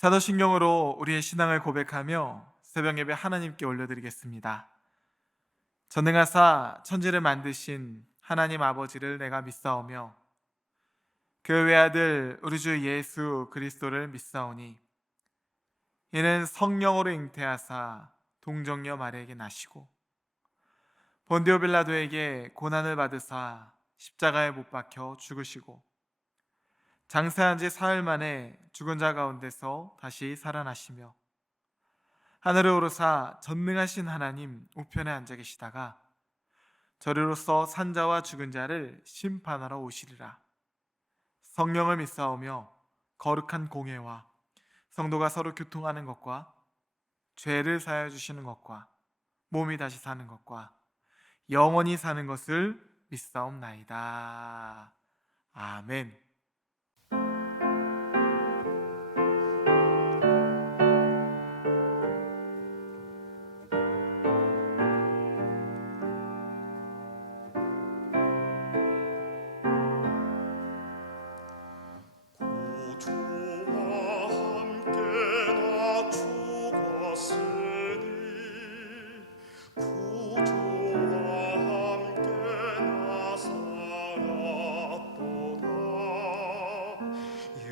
사도신경으로 우리의 신앙을 고백하며 새벽 예배 하나님께 올려드리겠습니다. 전능하사 천지를 만드신 하나님 아버지를 내가 믿사오며 그 외아들 우리 주 예수 그리스도를 믿사오니 이는 성령으로 잉태하사 동정녀 마리아에게 나시고 본디오 빌라도에게 고난을 받으사 십자가에 못 박혀 죽으시고 장사한 지 사흘 만에 죽은 자 가운데서 다시 살아나시며 하늘에 오르사 전능하신 하나님 우편에 앉아 계시다가 저리로서 산자와 죽은 자를 심판하러 오시리라. 성령을 믿사오며 거룩한 공회와 성도가 서로 교통하는 것과 죄를 사하여 주시는 것과 몸이 다시 사는 것과 영원히 사는 것을 믿사옵나이다. 아멘. 구주와 함께 나 죽었으니 구주와 함께 나 살았도다.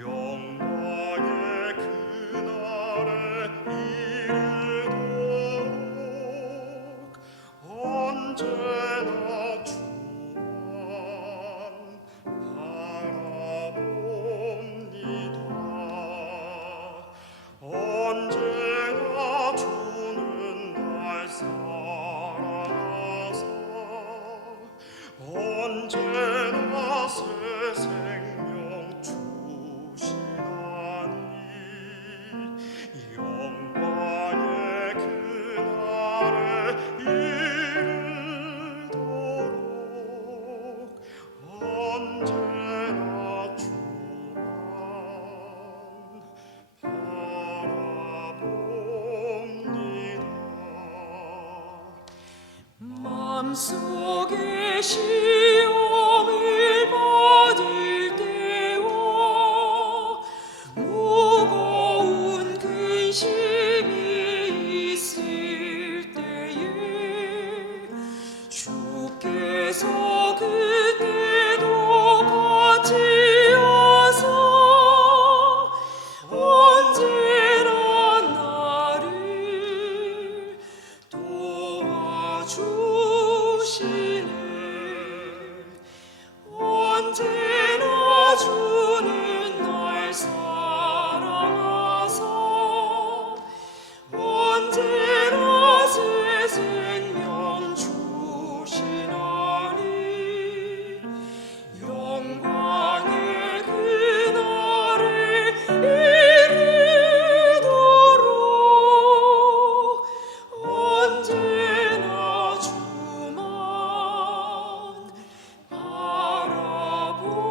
영광의 그날에 이르도록 언제나 주만 바라봅니다. 언제나 주는 날 사랑하사 언제나 새 생명 주시나니 영광의 그날에 이르도록 언제나 주만 바라봅니다. 마음속에 시험을 받을 때와 무거운 근심이 있을 때에 주께서 그때도 같이 하사 언제나 나를 도와주시네. 언제나 주는 날 사랑하사 언제나 새 생명 주시나니 영광의 그날에 이르도록 언제나 주만 바라봅니다.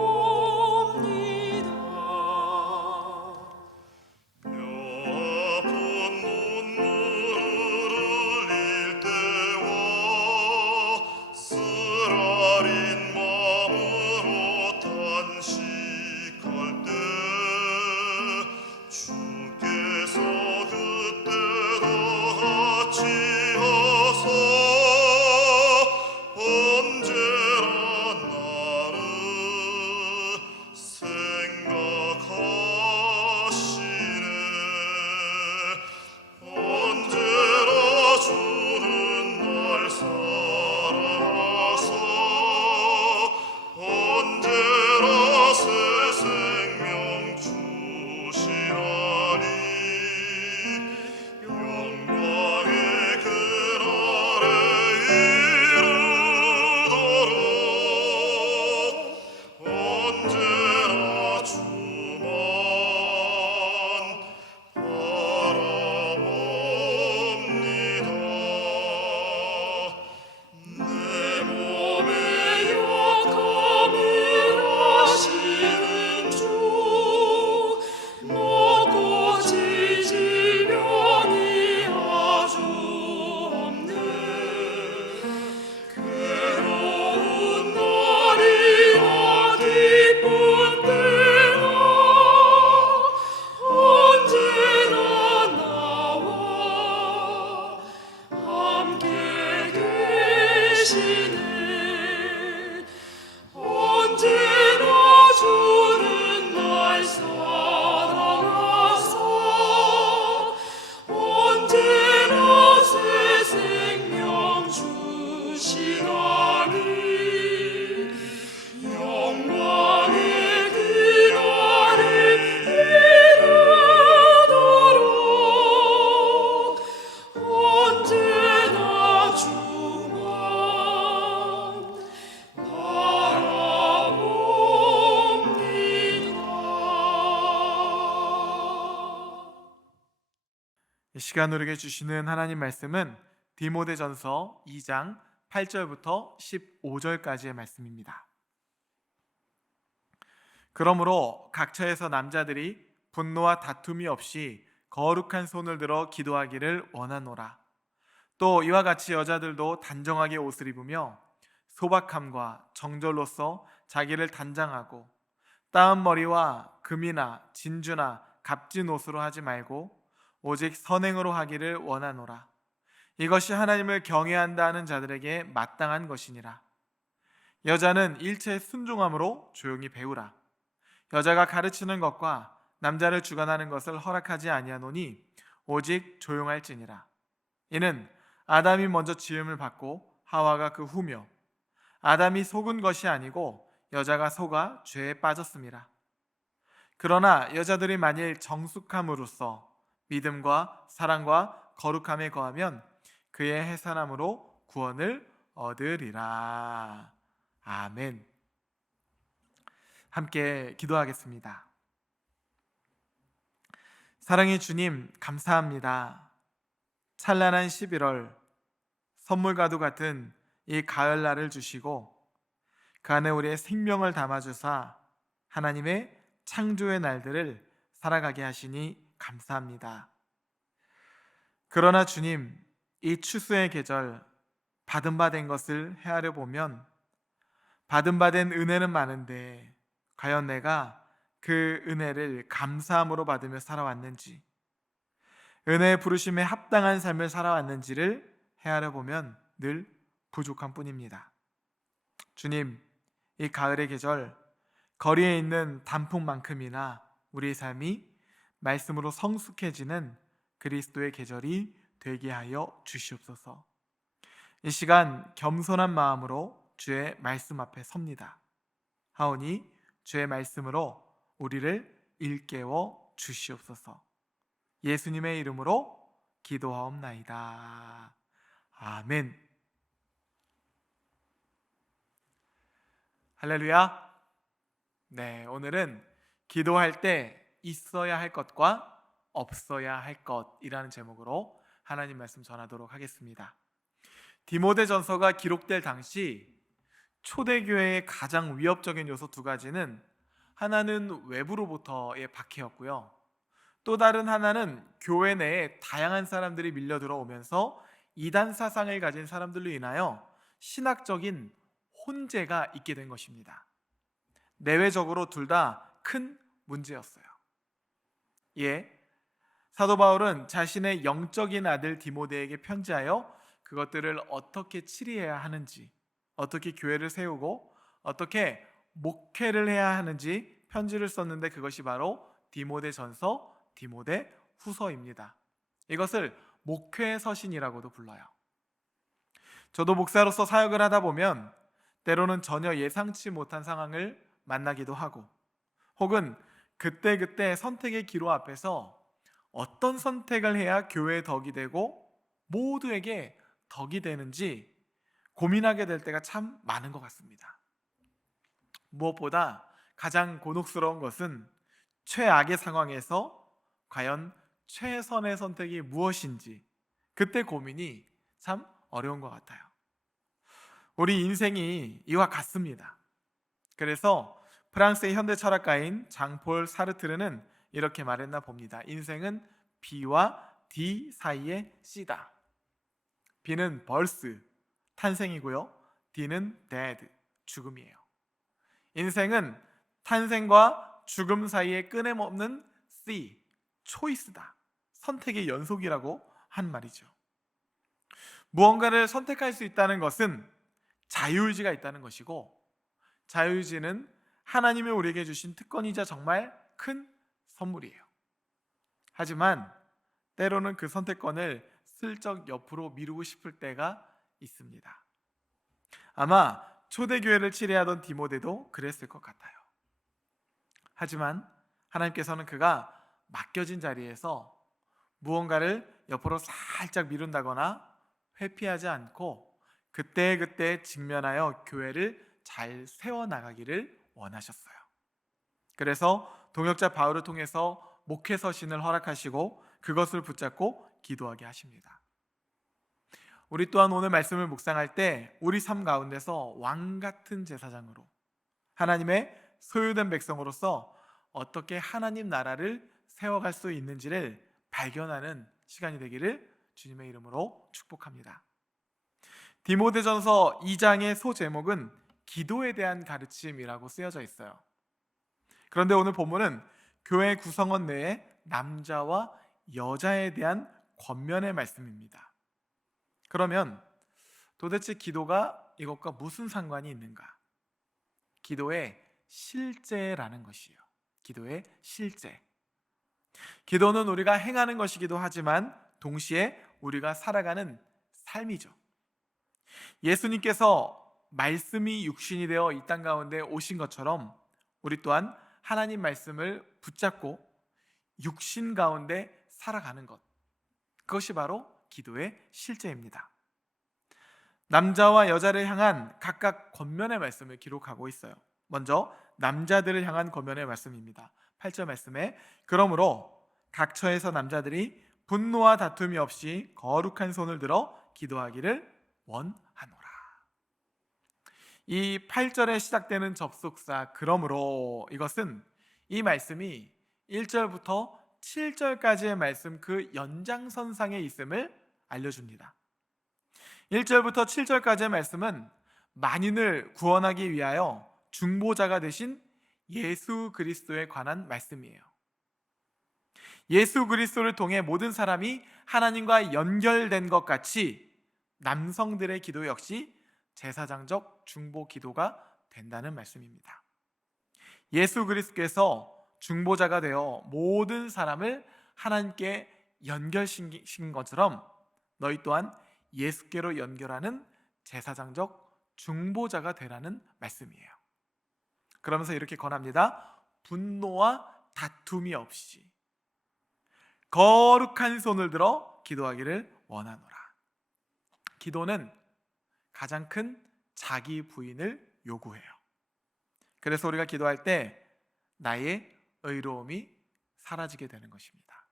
시간 우리에게 주시는 하나님 말씀은 디모데전서 2장 8절부터 15절까지의 말씀입니다. 그러므로 각처에서 남자들이 분노와 다툼이 없이 거룩한 손을 들어 기도하기를 원하노라. 또 이와 같이 여자들도 단정하게 옷을 입으며 소박함과 정절로서 자기를 단장하고 따은 머리와 금이나 진주나 값진 옷으로 하지 말고 오직 선행으로 하기를 원하노라. 이것이 하나님을 경외한다는 자들에게 마땅한 것이니라. 여자는 일체에 순종함으로 조용히 배우라. 여자가 가르치는 것과 남자를 주관하는 것을 허락하지 아니하노니 오직 조용할지니라. 이는 아담이 먼저 지음을 받고 하와가 그 후며 아담이 속은 것이 아니고 여자가 속아 죄에 빠졌음이라. 그러나 여자들이 만일 정숙함으로써 믿음과 사랑과 거룩함에 거하면 그의 해산함으로 구원을 얻으리라. 아멘. 함께 기도하겠습니다. 사랑의 주님, 감사합니다. 찬란한 11월 선물과도 같은 이 가을날을 주시고 그 안에 우리의 생명을 담아주사 하나님의 창조의 날들을 살아가게 하시니 감사합니다. 그러나 주님, 이 추수의 계절 받은 바 된 것을 헤아려 보면 받은 바 된 은혜는 많은데 과연 내가 그 은혜를 감사함으로 받으며 살아왔는지, 은혜의 부르심에 합당한 삶을 살아왔는지를 헤아려 보면 늘 부족한 뿐입니다. 주님, 이 가을의 계절 거리에 있는 단풍만큼이나 우리의 삶이 말씀으로 성숙해지는 그리스도의 계절이 되게 하여 주시옵소서. 이 시간 겸손한 마음으로 주의 말씀 앞에 섭니다. 하오니 주의 말씀으로 우리를 일깨워 주시옵소서. 예수님의 이름으로 기도하옵나이다. 아멘. 할렐루야. 네, 오늘은 기도할 때 있어야 할 것과 없어야 할 것이라는 제목으로 하나님 말씀 전하도록 하겠습니다. 디모데전서가 기록될 당시 초대교회의 가장 위협적인 요소 두 가지는 하나는 외부로부터의 박해였고요. 또 다른 하나는 교회 내에 다양한 사람들이 밀려 들어오면서 이단 사상을 가진 사람들로 인하여 신학적인 혼재가 있게 된 것입니다. 내외적으로 둘 다 큰 문제였어요. 예, 사도 바울은 자신의 영적인 아들 디모데에게 편지하여 그것들을 어떻게 치리해야 하는지, 어떻게 교회를 세우고 어떻게 목회를 해야 하는지 편지를 썼는데 그것이 바로 디모데전서, 디모데후서입니다. 이것을 목회서신이라고도 불러요. 저도 목사로서 사역을 하다 보면 때로는 전혀 예상치 못한 상황을 만나기도 하고, 혹은 그때그때 선택의 기로 앞에서 어떤 선택을 해야 교회의 덕이 되고 모두에게 덕이 되는지 고민하게 될 때가 참 많은 것 같습니다. 무엇보다 가장 곤혹스러운 것은 최악의 상황에서 과연 최선의 선택이 무엇인지 그때 고민이 참 어려운 것 같아요. 우리 인생이 이와 같습니다. 그래서 프랑스의 현대 철학가인 장폴 사르트르는 이렇게 말했나 봅니다. 인생은 B와 D 사이의 C다. B는 birth, 탄생이고요. D는 dead, 죽음이에요. 인생은 탄생과 죽음 사이에 끊임없는 C, 초이스다. 선택의 연속이라고 한 말이죠. 무언가를 선택할 수 있다는 것은 자유의지가 있다는 것이고, 자유의지는 하나님이 우리에게 주신 특권이자 정말 큰 선물이에요. 하지만 때로는 그 선택권을 슬쩍 옆으로 미루고 싶을 때가 있습니다. 아마 초대교회를 치리하던 디모데도 그랬을 것 같아요. 하지만 하나님께서는 그가 맡겨진 자리에서 무언가를 옆으로 살짝 미룬다거나 회피하지 않고 그때그때 직면하여 교회를 잘 세워나가기를 원하셨어요. 그래서 동역자 바울을 통해서 목회서신을 허락하시고 그것을 붙잡고 기도하게 하십니다. 우리 또한 오늘 말씀을 묵상할 때 우리 삶 가운데서 왕 같은 제사장으로 하나님의 소유된 백성으로서 어떻게 하나님 나라를 세워갈 수 있는지를 발견하는 시간이 되기를 주님의 이름으로 축복합니다. 디모데전서 2장의 소제목은 기도에 대한 가르침이라고 쓰여져 있어요. 그런데 오늘 본문은 교회 구성원 내에 남자와 여자에 대한 권면의 말씀입니다. 그러면 도대체 기도가 이것과 무슨 상관이 있는가? 기도의 실제라는 것이요. 기도의 실제. 기도는 우리가 행하는 것이기도 하지만 동시에 우리가 살아가는 삶이죠. 예수님께서 말씀이 육신이 되어 이 땅 가운데 오신 것처럼 우리 또한 하나님 말씀을 붙잡고 육신 가운데 살아가는 것, 그것이 바로 기도의 실제입니다. 남자와 여자를 향한 각각 권면의 말씀을 기록하고 있어요. 먼저 남자들을 향한 권면의 말씀입니다. 8절 말씀에 그러므로 각 처에서 남자들이 분노와 다툼이 없이 거룩한 손을 들어 기도하기를 원하노라. 이 8절에 시작되는 접속사 그러므로, 이것은 이 말씀이 1절부터 7절까지의 말씀 그 연장선상에 있음을 알려줍니다. 1절부터 7절까지의 말씀은 만인을 구원하기 위하여 중보자가 되신 예수 그리스도에 관한 말씀이에요. 예수 그리스도를 통해 모든 사람이 하나님과 연결된 것 같이 남성들의 기도 역시 제사장적 중보 기도가 된다는 말씀입니다. 예수 그리스도께서 중보자가 되어 모든 사람을 하나님께 연결시킨 것처럼 너희 또한 예수께로 연결하는 제사장적 중보자가 되라는 말씀이에요. 그러면서 이렇게 권합니다. 분노와 다툼이 없이 거룩한 손을 들어 기도하기를 원하노라. 기도는 가장 큰 자기 부인을 요구해요. 그래서 우리가 기도할 때 나의 의로움이 사라지게 되는 것입니다.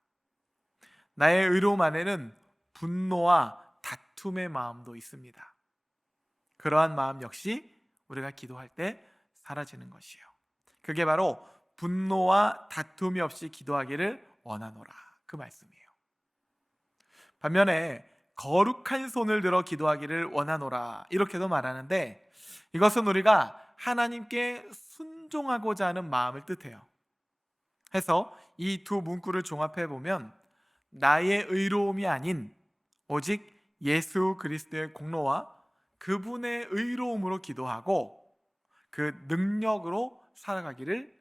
나의 의로움 안에는 분노와 다툼의 마음도 있습니다. 그러한 마음 역시 우리가 기도할 때 사라지는 것이에요. 그게 바로 분노와 다툼이 없이 기도하기를 원하노라, 그 말씀이에요. 반면에 거룩한 손을 들어 기도하기를 원하노라, 이렇게도 말하는데 이것은 우리가 하나님께 순종하고자 하는 마음을 뜻해요. 해서 이 두 문구를 종합해 보면 나의 의로움이 아닌 오직 예수 그리스도의 공로와 그분의 의로움으로 기도하고 그 능력으로 살아가기를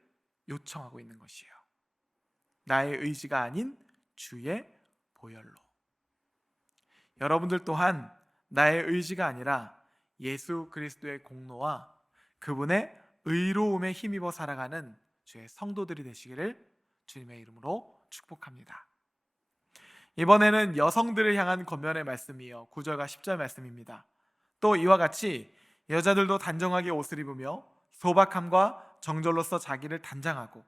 요청하고 있는 것이에요. 나의 의지가 아닌 주의 보혈로. 여러분들 또한 나의 의지가 아니라 예수 그리스도의 공로와 그분의 의로움에 힘입어 살아가는 주의 성도들이 되시기를 주님의 이름으로 축복합니다. 이번에는 여성들을 향한 권면의 말씀이요, 9절과 10절 말씀입니다. 또 이와 같이 여자들도 단정하게 옷을 입으며 소박함과 정절로서 자기를 단장하고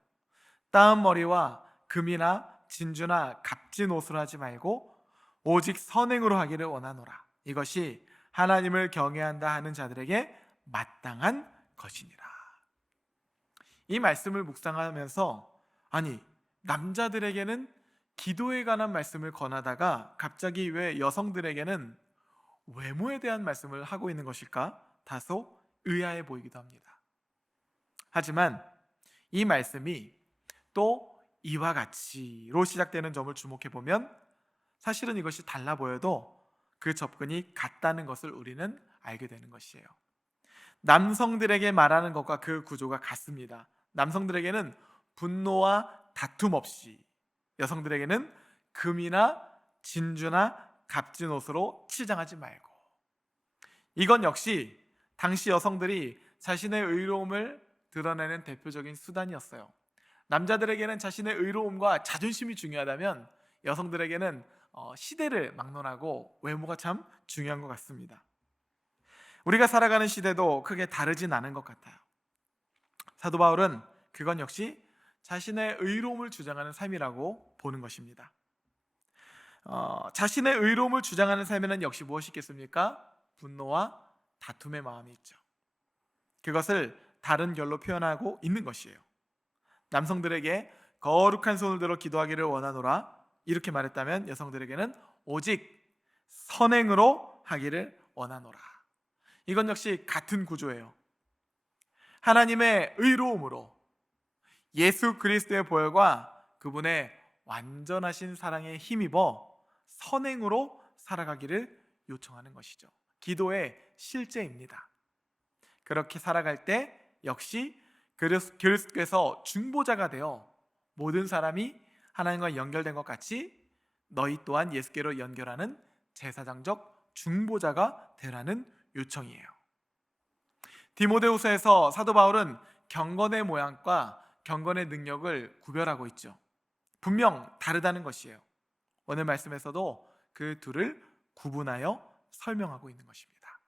따은 머리와 금이나 진주나 값진 옷을 하지 말고 오직 선행으로 하기를 원하노라. 이것이 하나님을 경외한다 하는 자들에게 마땅한 것이니라. 이 말씀을 묵상하면서 아니, 남자들에게는 기도에 관한 말씀을 권하다가 갑자기 왜 여성들에게는 외모에 대한 말씀을 하고 있는 것일까? 다소 의아해 보이기도 합니다. 하지만 이 말씀이 또 이와 같이로 시작되는 점을 주목해 보면 사실은 이것이 달라 보여도 그 접근이 같다는 것을 우리는 알게 되는 것이에요. 남성들에게 말하는 것과 그 구조가 같습니다. 남성들에게는 분노와 다툼 없이, 여성들에게는 금이나 진주나 값진 옷으로 치장하지 말고. 이건 역시 당시 여성들이 자신의 의로움을 드러내는 대표적인 수단이었어요. 남자들에게는 자신의 의로움과 자존심이 중요하다면 여성들에게는 시대를 막론하고 외모가 참 중요한 것 같습니다. 우리가 살아가는 시대도 크게 다르진 않은 것 같아요. 사도 바울은 그건 역시 자신의 의로움을 주장하는 삶이라고 보는 것입니다. 자신의 의로움을 주장하는 삶에는 역시 무엇이 있겠습니까? 분노와 다툼의 마음이 있죠. 그것을 다른 결로 표현하고 있는 것이에요. 남성들에게 거룩한 손을 들어 기도하기를 원하노라 이렇게 말했다면, 여성들에게는 오직 선행으로 하기를 원하노라. 이건 역시 같은 구조예요. 하나님의 의로움으로 예수 그리스도의 보혈과 그분의 완전하신 사랑에 힘입어 선행으로 살아가기를 요청하는 것이죠. 기도의 실제입니다. 그렇게 살아갈 때 역시 그리스도께서 중보자가 되어 모든 사람이 하나님과 연결된 것 같이 너희 또한 예수께로 연결하는 제사장적 중보자가 되라는 요청이에요. 디모데후서에서 사도 바울은 경건의 모양과 경건의 능력을 구별하고 있죠. 분명 다르다는 것이에요. 오늘 말씀에서도 그 둘을 구분하여 설명하고 있는 것입니다.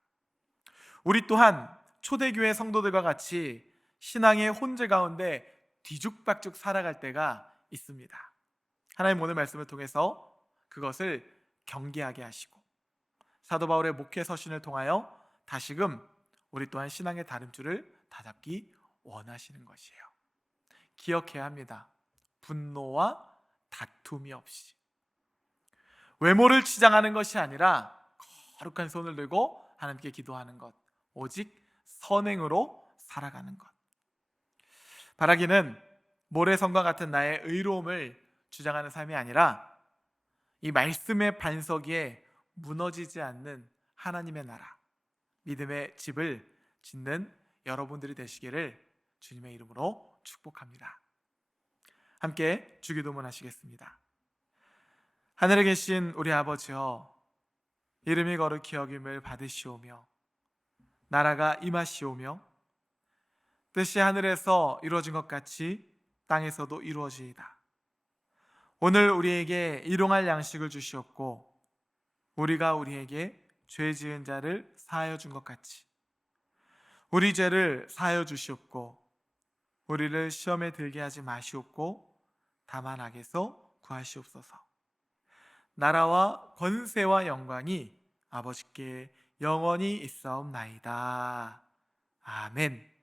우리 또한 초대교회 성도들과 같이 신앙의 혼재 가운데 뒤죽박죽 살아갈 때가 있습니다. 하나님 오늘 말씀을 통해서 그것을 경계하게 하시고 사도 바울의 목회 서신을 통하여 다시금 우리 또한 신앙의 다름줄을 다잡기 원하시는 것이에요. 기억해야 합니다. 분노와 다툼이 없이, 외모를 치장하는 것이 아니라 거룩한 손을 들고 하나님께 기도하는 것, 오직 선행으로 살아가는 것. 바라기는 모래성과 같은 나의 의로움을 주장하는 삶이 아니라 이 말씀의 반석 위에 무너지지 않는 하나님의 나라, 믿음의 집을 짓는 여러분들이 되시기를 주님의 이름으로 축복합니다. 함께 주기도문 하시겠습니다. 하늘에 계신 우리 아버지여, 이름이 거룩히 여김을 받으시오며 나라가 임하시오며 뜻이 하늘에서 이루어진 것 같이 땅에서도 이루어지이다. 오늘 우리에게 일용할 양식을 주시옵고 우리가 우리에게 죄 지은 자를 사하여 준 것 같이 우리 죄를 사하여 주시옵고 우리를 시험에 들게 하지 마시옵고 다만 악에서 구하시옵소서. 나라와 권세와 영광이 아버지께 영원히 있사옵나이다. 아멘.